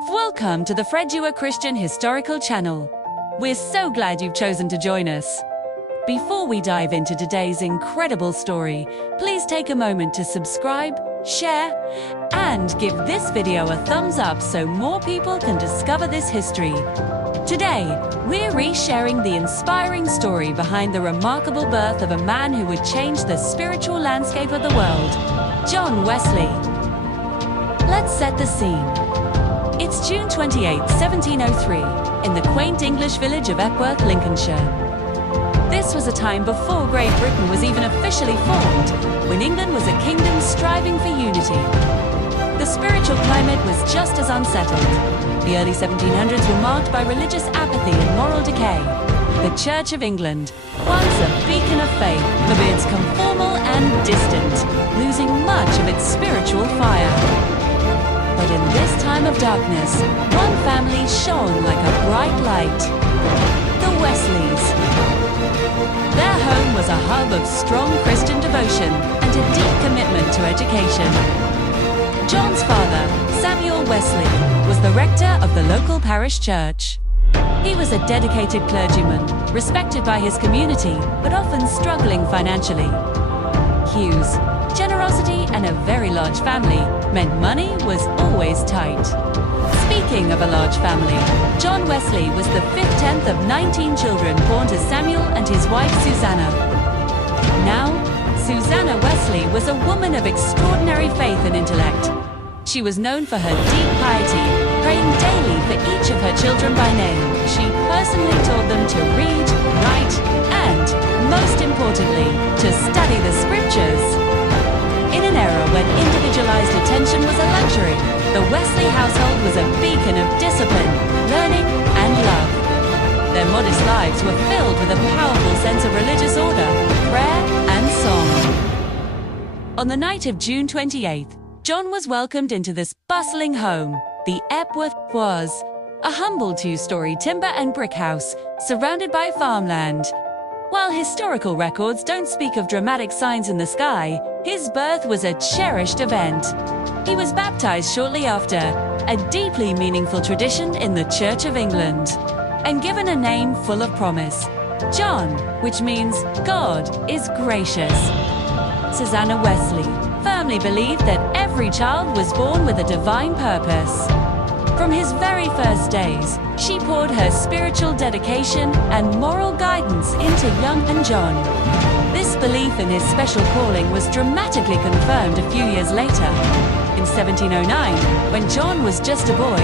Welcome to the Fredua Christian Historical Channel. We're so glad you've chosen to join us. Before we dive into today's incredible story, please take a moment to subscribe, share, and give this video a thumbs up so more people can discover this history. Today, we're resharing the inspiring story behind the remarkable birth of a man who would change the spiritual landscape of the world, John Wesley. Let's set the scene. It's June 28, 1703, in the quaint English village of Epworth, Lincolnshire. This was a time before Great Britain was even officially formed, when England was a kingdom striving for unity. The spiritual climate was just as unsettled. The early 1700s were marked by religious apathy and moral decay. The Church of England, once a beacon of faith, appears conformal and distant, losing much of its spiritual fire. But in this time of darkness, one family shone like a bright light: the Wesleys. Their home was a hub of strong Christian devotion and a deep commitment to education. John's father, Samuel Wesley, was the rector of the local parish church. He was a dedicated clergyman, respected by his community, but often struggling financially. Hugh's generosity and a very large family meant money was always tight. Speaking of a large family, John Wesley was the 15th of 19 children born to Samuel and his wife Susanna. Now, Susanna Wesley was a woman of extraordinary faith and intellect. She was known for her deep piety, praying daily for each of her children by name. She personally taught them to read, write, and, most importantly, to study the scriptures. In an era when individualized attention was a luxury, the Wesley household was a beacon of discipline, learning, and love. Their modest lives were filled with a powerful sense of religious order, prayer, and song. On the night of June 28th, John was welcomed into this bustling home. The Epworth was a humble two-story timber and brick house surrounded by farmland. While historical records don't speak of dramatic signs in the sky, his birth was a cherished event. He was baptized shortly after, a deeply meaningful tradition in the Church of England, and given a name full of promise, John, which means God is gracious. Susanna Wesley firmly believed that every child was born with a divine purpose. From his very first days, she poured her spiritual dedication and moral guidance into young John. This belief in his special calling was dramatically confirmed a few years later. In 1709, when John was just a boy,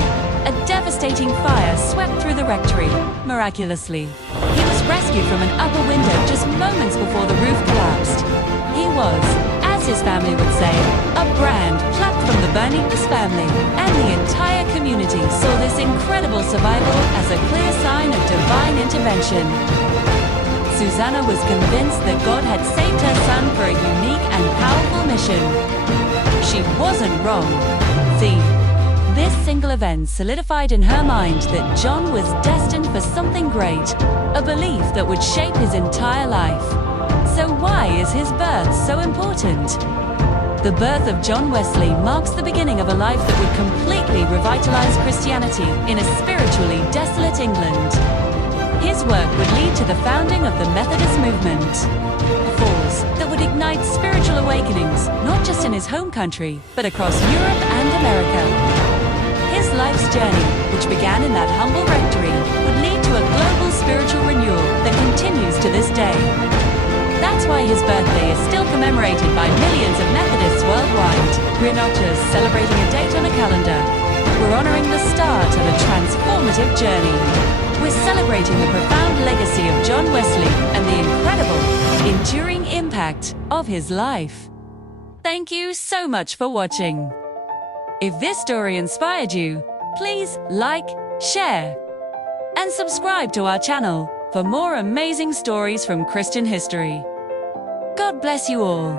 a devastating fire swept through the rectory. Miraculously, he was rescued from an upper window just moments before the roof collapsed. He was, as his family would say, a brand plucked from the burning his family, and the entire community saw this incredible survival as a clear sign of divine intervention. Susanna was convinced that God had saved her son for a unique and powerful mission. She wasn't wrong. See, this single event solidified in her mind that John was destined for something great, a belief that would shape his entire life. So why is his birth so important? The birth of John Wesley marks the beginning of a life that would completely revitalize Christianity in a spiritually desolate England. His work would lead to the founding of the Methodist movement, a force that would ignite spiritual awakenings not just in his home country, but across Europe and America. His life's journey, which began in that humble rectory, would lead to a global spiritual renewal that continues to this day. That's why his birthday is still commemorated by millions of Methodists worldwide. We're not just celebrating a date on a calendar. We're honoring the start of a transformative journey. We're celebrating the profound legacy of John Wesley and the incredible, enduring impact of his life. Thank you so much for watching. If this story inspired you, please like, share, and subscribe to our channel for more amazing stories from Christian history. God bless you all.